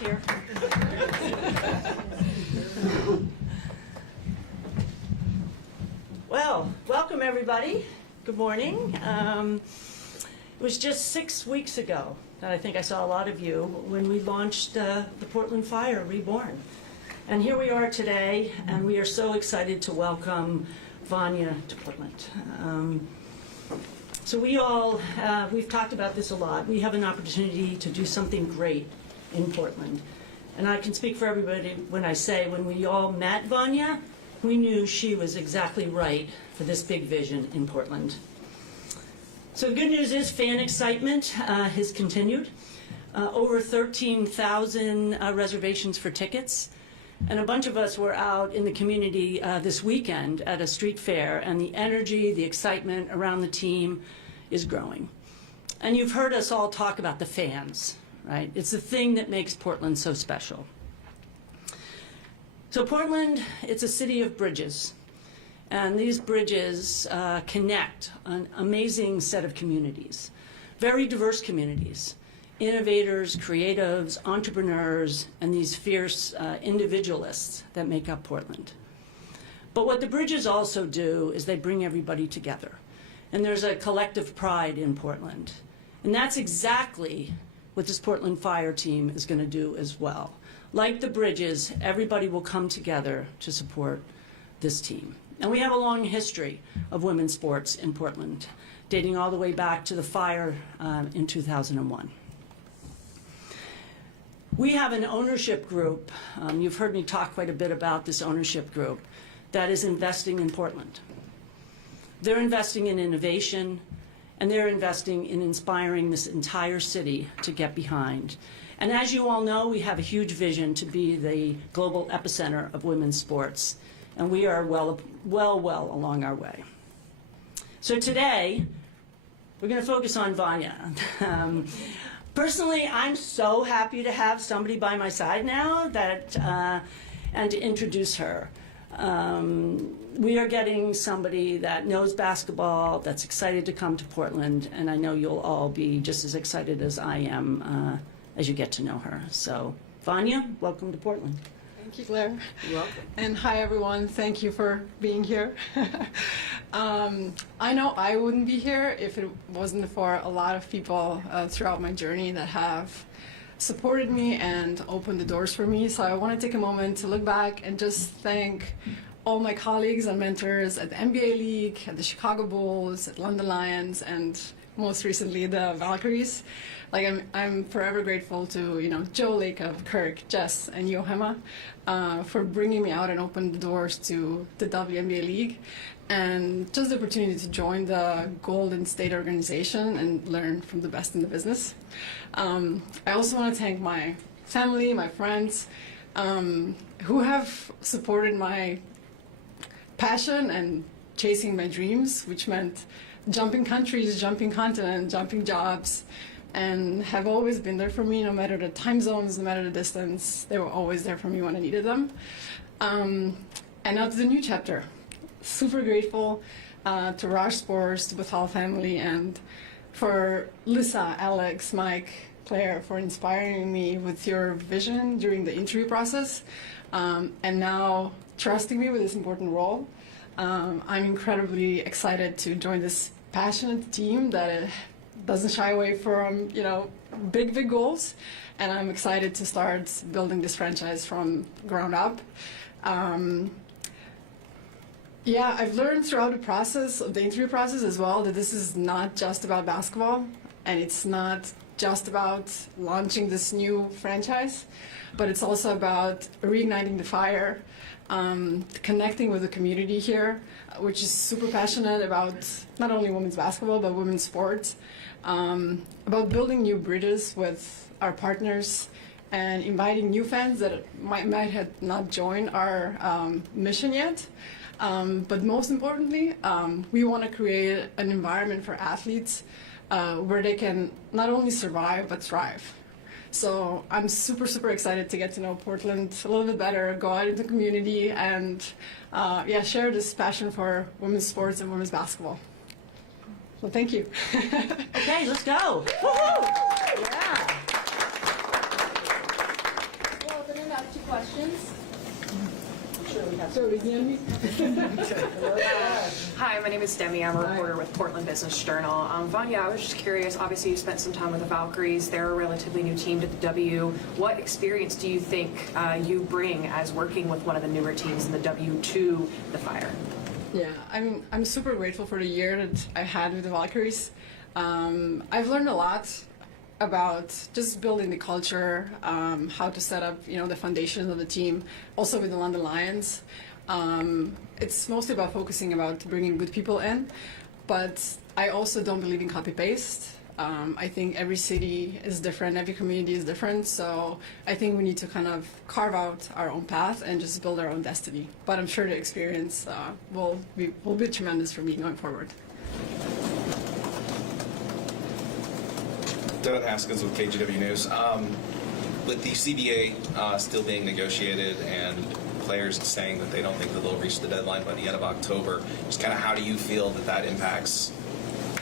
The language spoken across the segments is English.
here. Well, welcome everybody. Good morning. It was just 6 weeks ago that I think I saw a lot of you when we launched the Portland Fire Reborn. And here we are today, and we are so excited to welcome Vanja to Portland. So we've talked about this a lot. We have an opportunity to do something great in Portland. And I can speak for everybody when I say when we all met Vanja, we knew she was exactly right for this big vision in Portland. So the good news is fan excitement has continued. Over 13,000 reservations for tickets. And a bunch of us were out in the community this weekend at a street fair, and the energy, the excitement around the team is growing. And you've heard us all talk about the fans, right? It's the thing that makes Portland so special. So Portland, it's a city of bridges. And these bridges connect an amazing set of communities, very diverse communities. Innovators, creatives, entrepreneurs, and these fierce individualists that make up Portland. But what the bridges also do is they bring everybody together. And there's a collective pride in Portland. And that's exactly what this Portland Fire team is going to do as well. Like the bridges, everybody will come together to support this team. And we have a long history of women's sports in Portland, dating all the way back to the fire in 2001. We have an ownership group, you've heard me talk quite a bit about this ownership group, that is investing in Portland. They're investing in innovation, and they're investing in inspiring this entire city to get behind. And as you all know, we have a huge vision to be the global epicenter of women's sports, and we are well along our way. So today, we're going to focus on Vanja. Personally, I'm so happy to have somebody by my side now and to introduce her. We are getting somebody that knows basketball, that's excited to come to Portland, and I know you'll all be just as excited as I am as you get to know her. So, Vanja, welcome to Portland. Thank you, Claire. You're welcome. And hi, everyone. Thank you for being here. I know I wouldn't be here if it wasn't for a lot of people throughout my journey that have supported me and opened the doors for me. So I want to take a moment to look back and just thank all my colleagues and mentors at the NBA League, at the Chicago Bulls, at London Lions, and most recently the Valkyries. Like I'm forever grateful to Joe Lacob, Kirk, Jess, and Johanna for bringing me out and open the doors to the WNBA League, and just the opportunity to join the Golden State organization and learn from the best in the business. I also want to thank my family, my friends, who have supported my passion and chasing my dreams, which meant jumping countries, jumping continents, jumping jobs, and have always been there for me, no matter the time zones, no matter the distance. They were always there for me when I needed them. And now to the new chapter. Super grateful to Raj Sports, to Bethal family, and for Lisa, Alex, Mike, Claire, for inspiring me with your vision during the interview process, and now trusting me with this important role. I'm incredibly excited to join this passionate team that doesn't shy away from, big goals, and I'm excited to start building this franchise from ground up. Yeah, I've learned throughout the process, the interview process as well, that this is not just about basketball, and it's not just about launching this new franchise, but it's also about reigniting the fire, connecting with the community here, which is super passionate about not only women's basketball, but women's sports, about building new bridges with our partners and inviting new fans that might have not joined our mission yet. But most importantly, we want to create an environment for athletes where they can not only survive, but thrive. So I'm super excited to get to know Portland a little bit better, go out into the community, and share this passion for women's sports and women's basketball. So thank you. Okay, let's go. Woo-hoo! Yeah. have 2 questions. Hi, my name is Demi. I'm a reporter with Portland Business Journal. Vanja, I was just curious, obviously you spent some time with the Valkyries. They're a relatively new team to the W. What experience do you think you bring as working with one of the newer teams in the W to the Fire? Yeah, I'm super grateful for the year that I had with the Valkyries. I've learned a lot about just building the culture, how to set up, the foundation of the team. Also with the London Lions, it's mostly about focusing about bringing good people in, but I also don't believe in copy paste. I think every city is different, every community is different, so I think we need to kind of carve out our own path and just build our own destiny. But I'm sure the experience will be tremendous for me going forward. Devin Haskins with KGW News. With the CBA still being negotiated and players saying that they don't think that they'll reach the deadline by the end of October, just kind of how do you feel that that impacts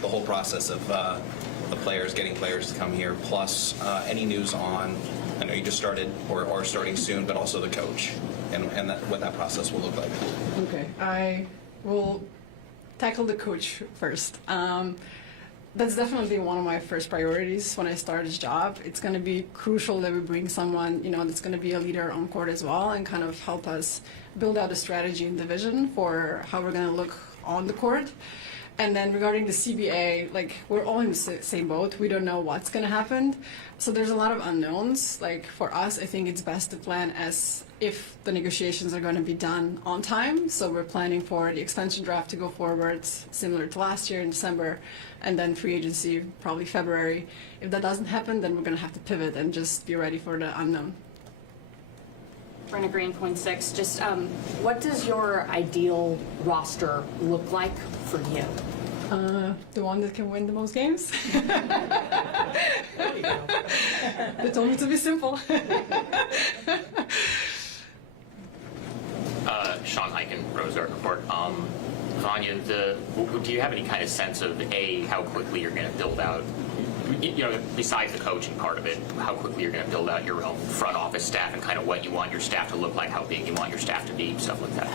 the whole process of the players, getting players to come here, plus any news on, I know you just started or starting soon, but also the coach and what that process will look like? Okay, I will tackle the coach first. That's definitely one of my first priorities when I start this job. It's going to be crucial that we bring someone, that's going to be a leader on court as well and kind of help us build out a strategy and the vision for how we're going to look on the court. And then regarding the CBA, we're all in the same boat. We don't know what's going to happen. So there's a lot of unknowns. For us, I think it's best to plan as if the negotiations are going to be done on time. So we're planning for the extension draft to go forward, similar to last year in December, and then free agency probably February. If that doesn't happen, then we're going to have to pivot and just be ready for the unknown. Brenna Green, Point 6. Just what does your ideal roster look like for you? The one that can win the most games. They told me to be simple. Sean Hyken, Rose Garden Report. Vanja, do you have any kind of sense of how quickly you're going to build out? Besides the coaching part of it, how quickly you're going to build out your own front office staff and kind of what you want your staff to look like, how big you want your staff to be, stuff like that?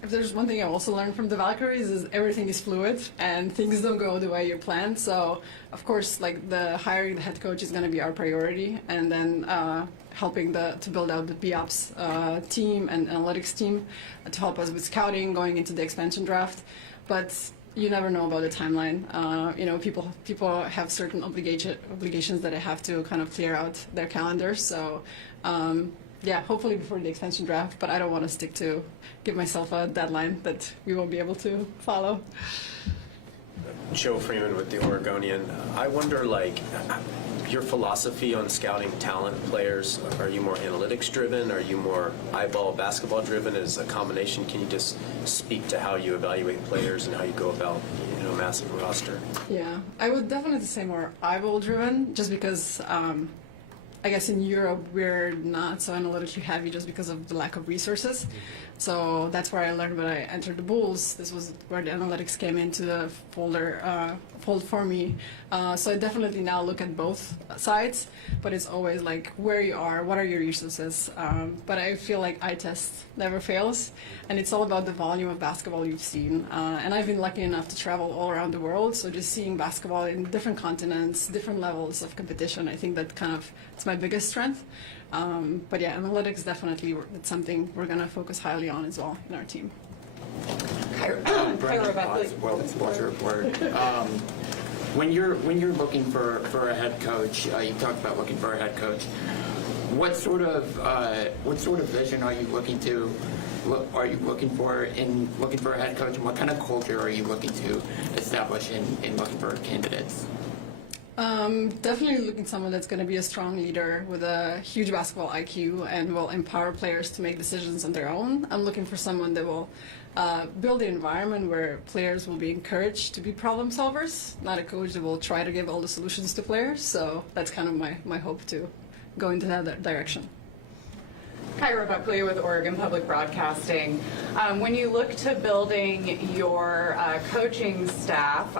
If there's one thing I also learned from the Valkyries is everything is fluid and things don't go the way you plan. So, of course, the hiring the head coach is going to be our priority, and then helping to build out the BOps team and analytics team to help us with scouting going into the expansion draft. But you never know about the timeline. People have certain obligations that they have to kind of clear out their calendars. So, hopefully before the expansion draft. But I don't want to give myself a deadline that we won't be able to follow. Joe Freeman with the Oregonian. I wonder, your philosophy on scouting talent players. Are you more analytics driven? Are you more eyeball basketball driven? As a combination, can you just speak to how you evaluate players and how you go about a massive roster? Yeah, I would definitely say more eyeball driven, just because I guess in Europe we're not so analytically heavy just because of the lack of resources. So that's where I learned when I entered the Bulls. This was where the analytics came into the fold for me. So I definitely now look at both sides, but it's always where you are, what are your resources. But I feel like eye test never fails, and it's all about the volume of basketball you've seen. And I've been lucky enough to travel all around the world, so just seeing basketball in different continents, different levels of competition, I think that it's my biggest strength. But yeah, analytics definitely, it's something we're going to focus highly on as well in our team. When you're looking for a head coach, you talked about looking for a head coach. What sort of vision are you looking for in looking for a head coach, and what kind of culture are you looking to establish in looking for candidates? Definitely looking for someone that's going to be a strong leader with a huge basketball IQ and will empower players to make decisions on their own. I'm looking for someone that will build an environment where players will be encouraged to be problem solvers, not a coach that will try to give all the solutions to players. So that's kind of my hope to go into that direction. Kyra Buckley with Oregon Public Broadcasting. When you look to building your coaching staff,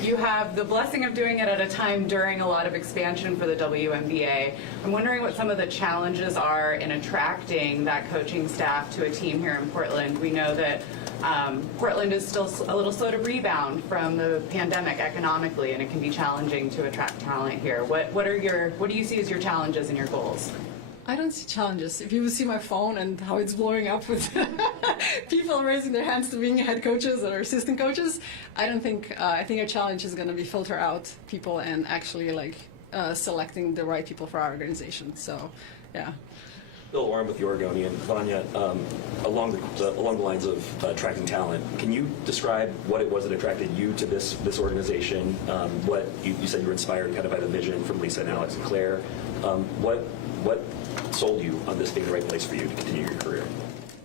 You have the blessing of doing it at a time during a lot of expansion for the WNBA. I'm wondering what some of the challenges are in attracting that coaching staff to a team here in Portland. We know that Portland is still a little slow to rebound from the pandemic economically, and it can be challenging to attract talent here. What do you see as your challenges and your goals? I don't see challenges. If you see my phone and how it's blowing up with people raising their hands to being head coaches or assistant coaches, I think a challenge is going to be filter out people and actually selecting the right people for our organization. So, yeah. Bill Warren with the Oregonian. Vanja, along the lines of attracting talent, can you describe what it was that attracted you to this organization? What you said you were inspired kind of by the vision from Lisa and Alex and Claire. What sold you on this being the right place for you to continue your career?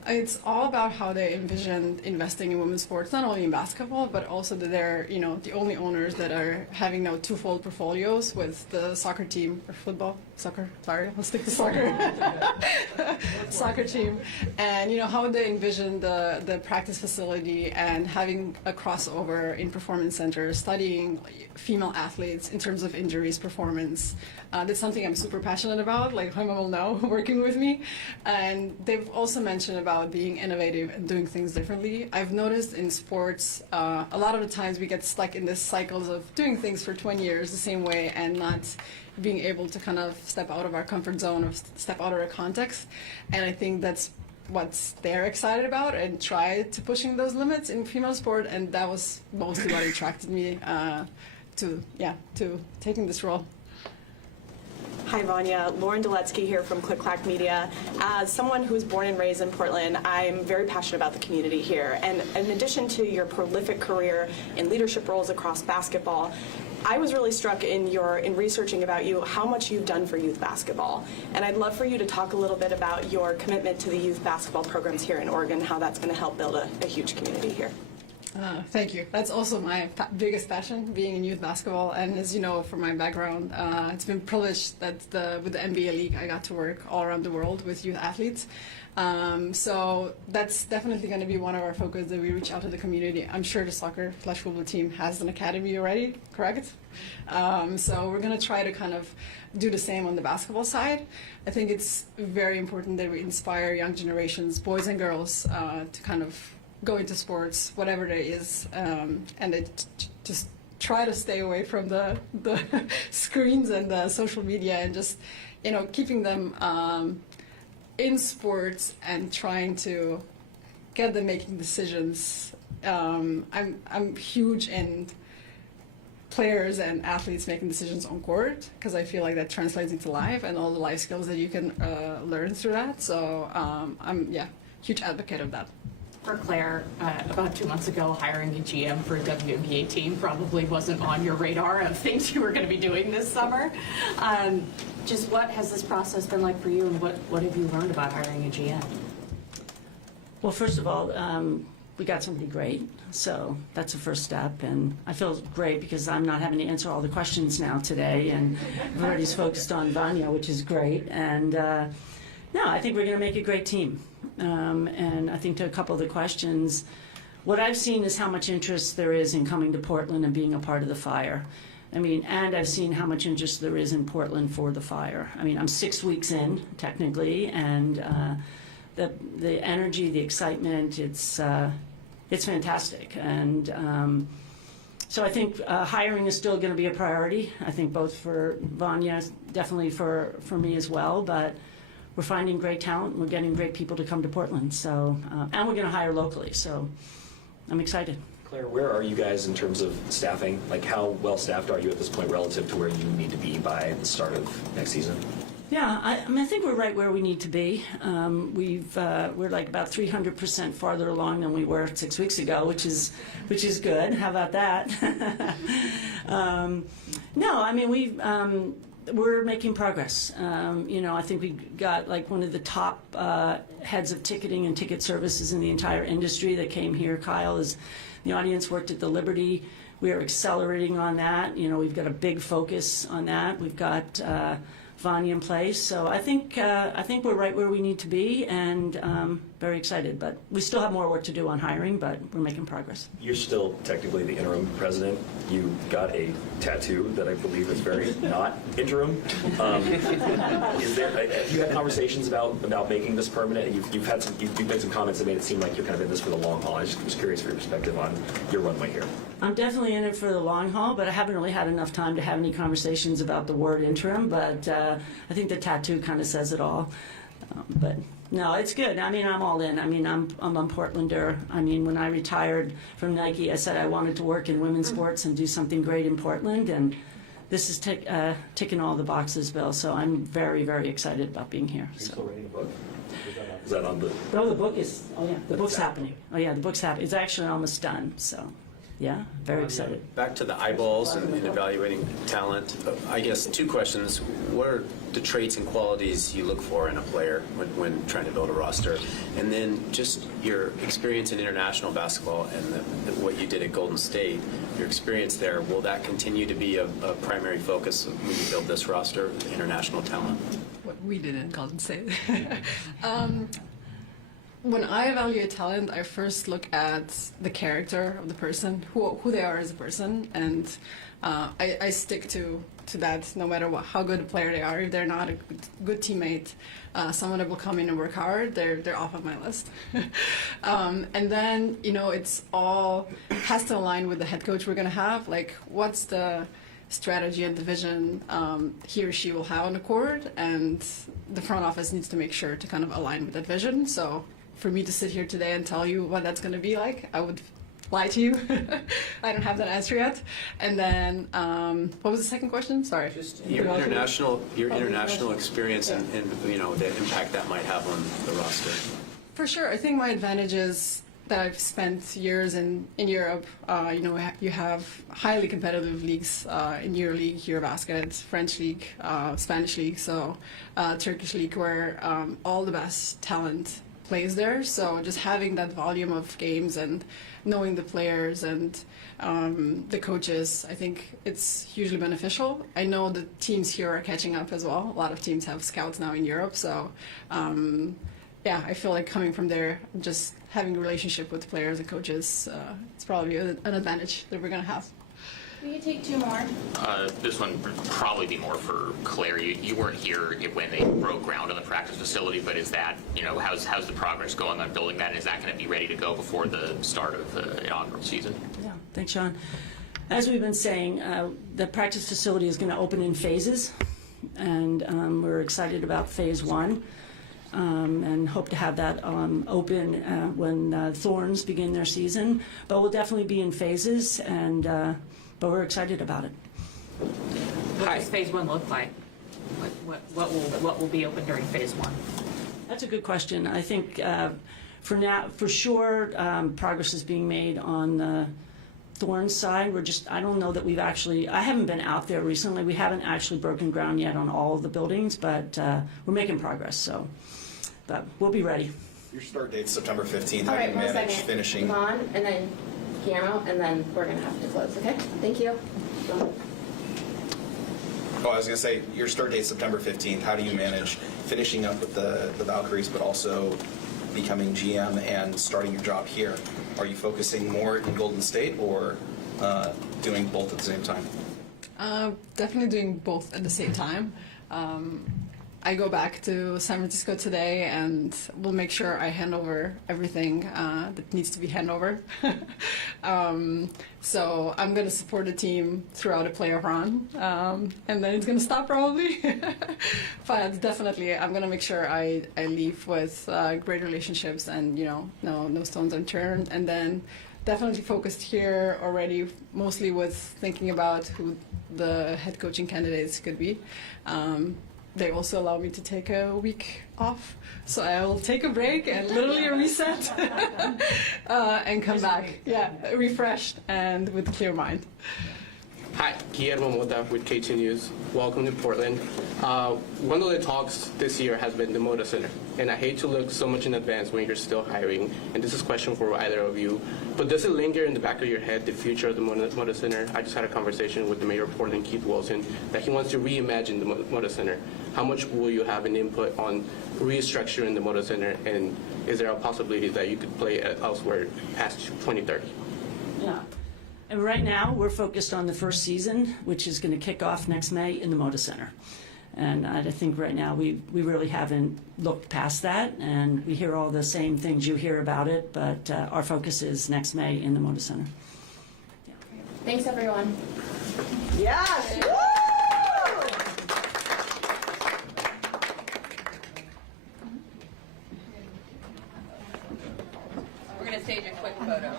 It's all about how they envisioned investing in women's sports, not only in basketball, but also that they're, the only owners that are having now twofold portfolios with the soccer team, or football, soccer, sorry, let's stick to soccer, soccer team, and, how they envisioned the practice facility and having a crossover in performance centers, studying female athletes in terms of injuries, performance. That's something I'm super passionate about, like Jaime will know, working with me. And they've also mentioned about being innovative and doing things differently. I've noticed in sports, a lot of the times we get stuck in this cycles of doing things for 20 years the same way and not being able to kind of step out of our comfort zone or step out of our context. And I think that's what they're excited about and try to pushing those limits in female sport. And that was mostly what attracted me to taking this role. Hi, Vanja. Lauren Duletsky here from Click Clack Media. As someone who was born and raised in Portland, I'm very passionate about the community here. And in addition to your prolific career in leadership roles across basketball, I was really struck in researching about you how much you've done for youth basketball. And I'd love for you to talk a little bit about your commitment to the youth basketball programs here in Oregon, how that's going to help build a huge community here. Thank you. That's also my biggest passion, being in youth basketball. And as you know from my background, it's been privileged that with the NBA League, I got to work all around the world with youth athletes. So that's definitely going to be one of our focus, that we reach out to the community. I'm sure the soccer/football team has an academy already, correct? So we're going to try to kind of do the same on the basketball side. I think it's very important that we inspire young generations, boys and girls, to kind of go into sports, whatever there is, and just try to stay away from the screens and the social media, and just keeping them in sports and trying to get them making decisions. I'm huge in players and athletes making decisions on court, because I feel like that translates into life and all the life skills that you can learn through that. So I'm huge advocate of that. For Claire, about 2 months ago, hiring a GM for a WNBA team probably wasn't on your radar of things you were going to be doing this summer. Just what has this process been like for you, and what have you learned about hiring a GM? Well, first of all, we got somebody great, so that's the first step, and I feel great because I'm not having to answer all the questions now today, and everybody's focused on Vanja, which is great, and no, I think we're going to make a great team. And I think to a couple of the questions, what I've seen is how much interest there is in coming to Portland and being a part of the Fire. And I've seen how much interest there is in Portland for the Fire. I'm 6 weeks in, technically, and the energy, the excitement, it's fantastic. And so I think hiring is still going to be a priority. I think both for Vanja, definitely for me as well, but we're finding great talent. We're getting great people to come to Portland. So, and we're going to hire locally. So, I'm excited. Claire, where are you guys in terms of staffing? Like, how well staffed are you at this point relative to where you need to be by the start of next season? Yeah, I think we're right where we need to be. We're like about 300% farther along than we were 6 weeks ago, which is good. How about that? We're making progress. I think we got like one of the top heads of ticketing and ticket services in the entire industry that came here. Kyle is the audience, worked at the Liberty. We are accelerating on that. We've got a big focus on that. We've got Vanja in place. So I think we're right where we need to be, and very excited. But we still have more work to do on hiring, but we're making progress. You're still technically the interim president. You got a tattoo that I believe is very not interim. Have you had conversations about making this permanent? You've made some comments that made it seem like you're kind of in this for the long haul. I just was curious for your perspective on your runway here. I'm definitely in it for the long haul, but I haven't really had enough time to have any conversations about the word interim. But I think the tattoo kind of says it all. But no, it's good. I mean, I'm all in. I mean, I'm a Portlander. I mean, when I retired from Nike, I said I wanted to work in women's sports and do something great in Portland, and this is ticking all the boxes, Bill. So I'm very, very excited about being here. Are you still writing a book? Is that on the? Oh, the book is. Oh yeah, the book's happening. Oh yeah, the book's happening. It's actually almost done. So. Yeah, very excited. Back to the eyeballs and evaluating talent. I guess 2 questions. What are the traits and qualities you look for in a player when trying to build a roster? And then just your experience in international basketball and what you did at Golden State, your experience there, will that continue to be a primary focus when you build this roster, international talent? What we did in Golden State. When I evaluate talent, I first look at the character of the person, who they are as a person, and I stick to that no matter how good a player they are. If they're not a good teammate, someone that will come in and work hard, they're off of my list. And then, it's all has to align with the head coach we're going to have. Like, what's the strategy and the vision he or she will have on the court, and the front office needs to make sure to kind of align with that vision. So for me to sit here today and tell you what that's going to be like, I would lie to you. I don't have that answer yet. And then, what was the second question? Sorry. Just your international experience and the impact that might have on the roster. For sure. I think my advantage is that I've spent years in Europe. You have highly competitive leagues in EuroLeague, Eurobasket, French League, Spanish League, so Turkish League, where all the best talent plays there. So just having that volume of games and knowing the players and the coaches, I think it's hugely beneficial. I know the teams here are catching up as well. A lot of teams have scouts now in Europe. So I feel like coming from there, just having a relationship with players and coaches, it's probably an advantage that we're going to have. Will you take 2 more? This one would probably be more for Claire. You weren't here when they broke ground on the practice facility, but is that, how's the progress going on building that? Is that going to be ready to go before the start of the inaugural season? Yeah, thanks, Sean. As we've been saying, the practice facility is going to open in phases, and we're excited about phase 1. And hope to have that open when Thorns begin their season. But we'll definitely be in phases, and but we're excited about it. What does phase 1 look like? What will be open during phase 1? That's a good question. I think for sure, progress is being made on the Thorns side. I don't know that I haven't been out there recently. We haven't actually broken ground yet on all of the buildings, but we're making progress. So, but we'll be ready. Your start date's September 15th. All How do right, you 1 manage second. finishing? Yvonne, and then Guillermo, and then we're going to have to close, okay? Thank you. Oh, I was going to say, your start date's September 15th. How do you manage finishing up with the Valkyries, but also becoming GM and starting your job here? Are you focusing more in Golden State or doing both at the same time? Definitely doing both at the same time. I go back to San Francisco today, and we'll make sure I hand over everything that needs to be handed over. So I'm going to support the team throughout a playoff run, and then it's going to stop probably. But definitely, I'm going to make sure I leave with great relationships and no stones unturned, and then definitely focused here already, mostly with thinking about who the head coaching candidates could be. They also allow me to take a week off, so I will take a break and literally a reset and come back, refreshed and with a clear mind. Hi, Guillermo Mota with K2 News. Welcome to Portland. One of the talks this year has been the Moda Center, and I hate to look so much in advance when you're still hiring, and this is a question for either of you, but does it linger in the back of your head, the future of the Moda Center? I just had a conversation with the mayor of Portland, Keith Wilson, that he wants to reimagine the Moda Center. how much will you have an input on restructuring the Moda Center, and is there a possibility that you could play elsewhere past 2030? Yeah. And right now, we're focused on the first season, which is going to kick off next May in the Moda Center. And I think right now we really haven't looked past that, and we hear all the same things you hear about it, but our focus is next May in the Moda Center. Thanks, everyone. Yes! Woo! We're going to stage a quick photo.